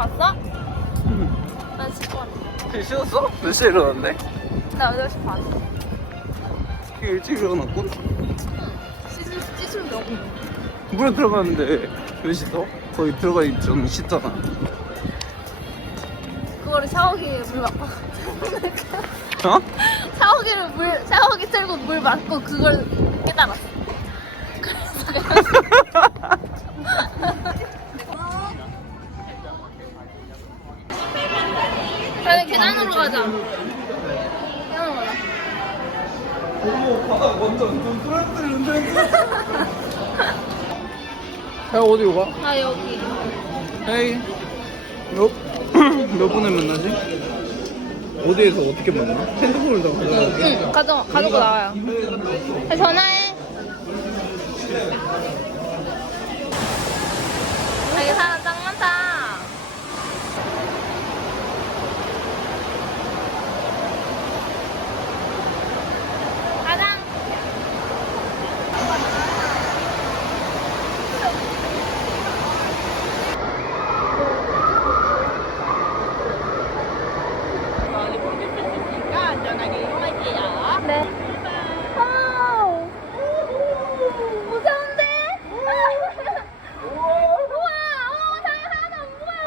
왔어? 난 씻고 왔어. 쉬었어? 몇 시에 일어났는데? 나 8시 반. 되게 일찍 일어났군 씻을, 씻으려고. 물에 들어갔는데 왜 씻어? 거기 들어가기 전 씻잖아 그거를 샤워기에 물 맞고. 어? 샤워기를 물, 샤워기 틀고 물 맞고 그걸 깨달았어. 그래서 그냥. 저희 계단으로 가자. 계단으로 가자. 어머 바닥 완전 좀 뚫어뜨리는데 야 어디로 가? 아, 여기. 헤이 몇, 몇 분에 만나지? 어디에서 어떻게 만나? 핸드폰을 다 가져가게? 응, 가져, 가지고 나와요. 전화해. 여기 사람 짱 많다. 가자. 네. 와우. 무서운데? 우와, 어, 잘 하나도 안 보여.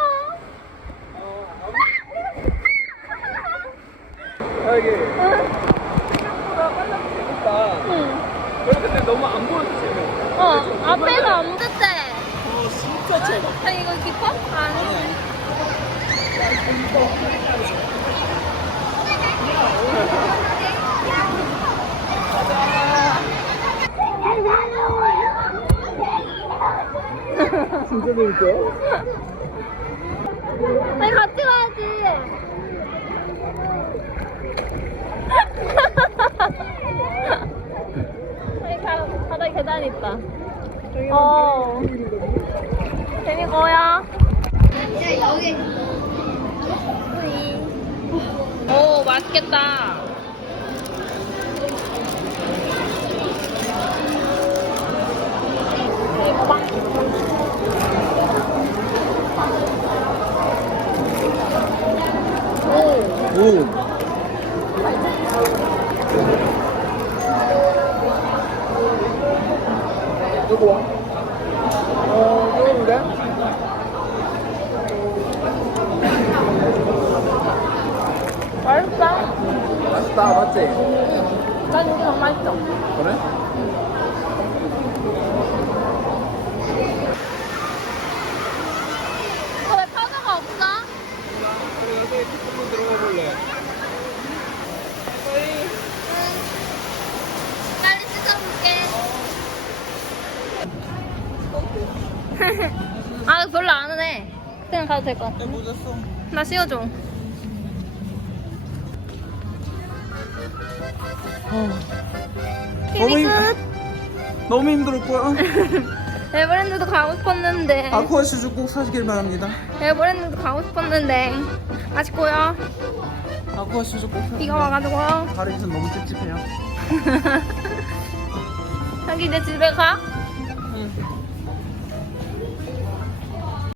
생각보다 응. 그래 근데 너무 안 보여서 재미없어 어, 앞에서 안 듣대. 어 진짜 재밌어 아, 이거 깊어? 아니. 진짜 재밌죠? 아니, 같이 가야지. 여기 가, 계단이 있다. 어. 재미 거야. 여기. 오, 맛있겠다. 오. 오 누구 와? 어 누군데? 맛있다. 맛있다 맞지? 난 여기 더 맛있어. 그래? 이거 왜 파도가 없어? 그래 여기 한번 들어가 볼래? 빨리 씻어볼게. 아, 별로 안 오네. 그냥 가도 될 것 같아. 해보셨어? 나 씌워줘. 너무 TV 힘- 끝. 너무 힘들 거야 에버랜드도 가고 싶었는데. 아쿠아 슈즈 꼭 사시길 바랍니다 에버랜드도 가고 싶었는데. 아쉽고요. 아쿠아 슈즈 꼭 사세요 비가 와가지고요. 발이 좀 너무 찝찝해요 자기 이제 집에 가?